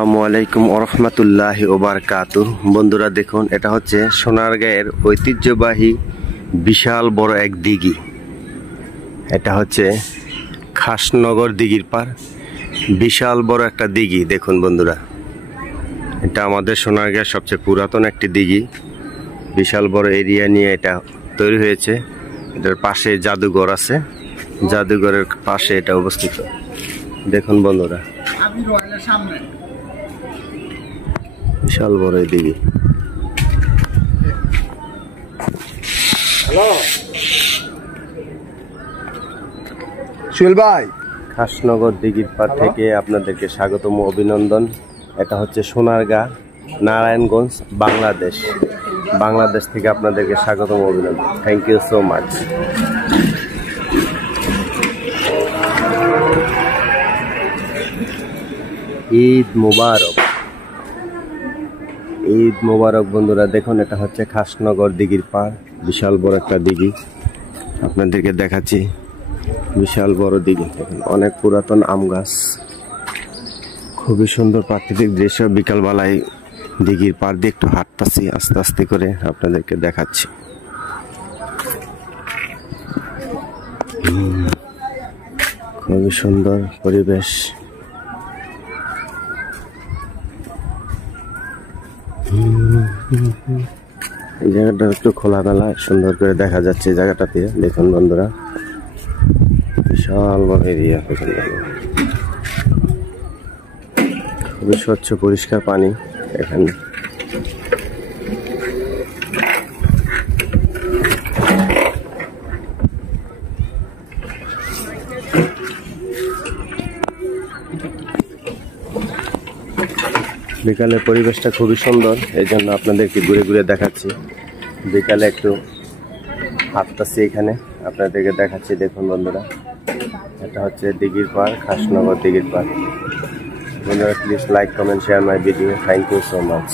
আসসালামু আলাইকুম ওয়া রাহমাতুল্লাহি ওয়া বারাকাতুহু। বন্ধুরা দেখুন, এটা হচ্ছে সোনারগাঁয়ের ঐতিহ্যবাহী বিশাল বড় এক দিঘি। এটা হচ্ছে খাসনগর দিঘির পার। বিশাল বড় একটা দিঘি দেখুন বন্ধুরা, এটা আমাদের সোনারগাঁয়ের সবচেয়ে পুরাতন একটি দিঘি। বিশাল বড় এরিয়া নিয়ে এটা তৈরি হয়েছে। এটার পাশে জাদুঘর আছে, জাদুঘরের পাশে এটা অবস্থিত। দেখুন বন্ধুরা, বিশাল বড় এই দিঘি। হ্যালো সুহেল ভাই, খাসনগর দিঘির পার থেকে আপনাদেরকে স্বাগতম, অভিনন্দন। এটা হচ্ছে সোনারগাঁ, নারায়ণগঞ্জ, বাংলাদেশ। বাংলাদেশ থেকে আপনাদেরকে স্বাগতম, অভিনন্দন। Thank you so much. Eid মুবারক, ঈদ মুবারক বন্ধুরা। দেখুন, এটা হচ্ছে খাসনগর দিঘির পার, বিশাল বড় একটা দিঘি। আপনাদেরকে দেখাচ্ছি, বিশাল বড় দিঘি। দেখুন, অনেক পুরাতন আম গাছ, খুবই সুন্দর প্রাকৃতিক দৃশ্য। বিকালবেলায় দিঘির পার দিয়ে একটু হাঁটতাছি আস্তে আস্তে করে, আপনাদেরকে দেখাচ্ছি। খুবই সুন্দর পরিবেশ। এই জায়গাটা একটু খোলামেলা, সুন্দর করে দেখা যাচ্ছে জায়গাটাতে। দেখুন বন্ধুরা, বিশাল বড় এরিয়া। খুবই স্বচ্ছ পরিষ্কার পানি এখানে। বিকালের পরিবেশটা খুবই সুন্দর, এই জন্য আপনাদেরকে ঘুরে ঘুরে দেখাচ্ছি। বিকালে একটু হাঁটতেছি এখানে, আপনাদেরকে দেখাচ্ছি। দেখুন বন্ধুরা, এটা হচ্ছে দিঘির পার, খাসনগর দিঘির পার। বন্ধুরা please like, comment, share my video. Thank you so much.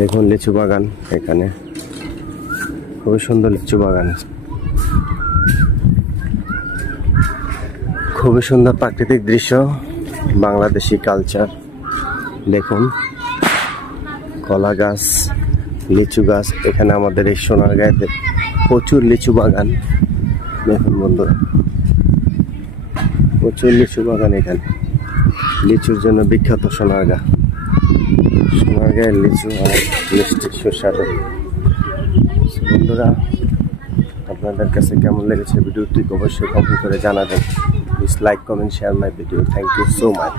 দেখুন লিচু বাগান এখানে, খুবই সুন্দর লিচু বাগান। খুবই সুন্দর প্রাকৃতিক দৃশ্য, বাংলাদেশি কালচার। দেখুন, কলা গাছ, লিচু গাছ। এখানে আমাদের এই সোনারগাঁয়েতে প্রচুর লিচু বাগান। দেখুন বন্ধুরা, প্রচুর লিচু বাগান এখানে। লিচুর জন্য বিখ্যাত সোনারগাঁ। সোনারগাঁয়ের লিচু আর মিষ্টি সুস্বাদু। বন্ধুরা, আপনাদের কাছে কেমন লেগেছে ভিডিওটি অবশ্যই কমেন্ট করে জানাবেন। Please like, comment, share my video. Thank you so much.